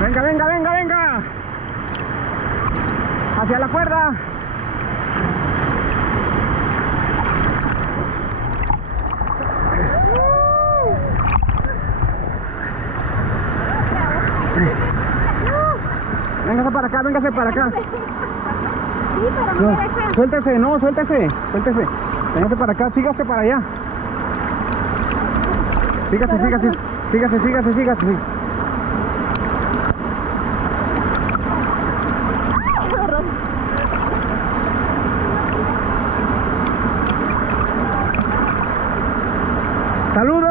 Venga, venga, venga, venga. Hacia la cuerda. Véngase para acá, véngase para acá. Sí, pero no No, me dejan. suéltese, no, suéltese, suéltese. Véngase para acá, sígase para allá. Sígase, sígase, sígase, sígase, sígase. ¡Saludos!